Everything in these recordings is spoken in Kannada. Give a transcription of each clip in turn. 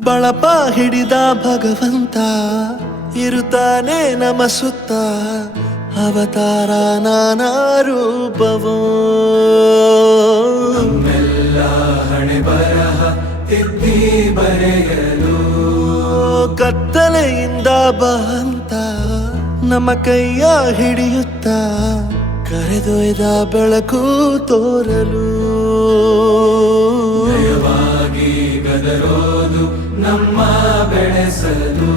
ಬಳಪ ಹಿಡಿದ ಭಗವಂತ ಇರುತ್ತಾನೆ ನಮ ಸುತ್ತ ಅವತಾರ ನಾನಾ ರೂಪವೋ ನಮ್ಮೆಲ್ಲ ಹಣೆ ಬರಹ ತಿದ್ದಿ ಬರೆಯಲು ಕತ್ತಲೆಯಿಂದ ಬಂತ ನಮ್ಮ ಕೈಯ ಹಿಡಿಯುತ್ತ ಕರೆದೊಯ್ದ ಬೆಳಕು ತೋರಲು ನಯವಾಗಿ ಗದರೋದು ನಮ್ಮ ಬೆಳೆಸಲು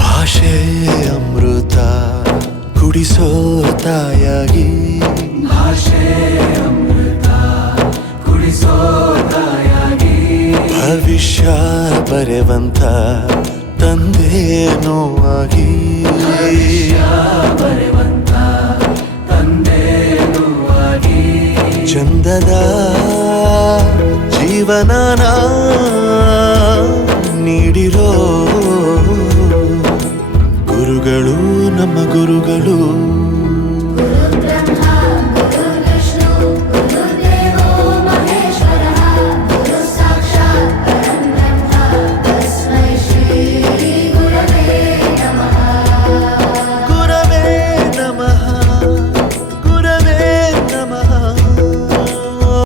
ಭಾಷೆ ಅಮೃತ ಕುಡಿಸೋ ತಾಯಾಗಿ ಭಾಷೆ ಅಮೃತ ಕುಡಿಸೋ ತಾಯಾಗಿ ಭವಿಷ್ಯ ಬರೆವಂತ ತಂದೇನೋ ಆಗಿ ಬರೆವಂತ ತಂದೇನೂ ಆಗಿ ಚಂದದ ಜೀವನನ ನೀಡಿರೋ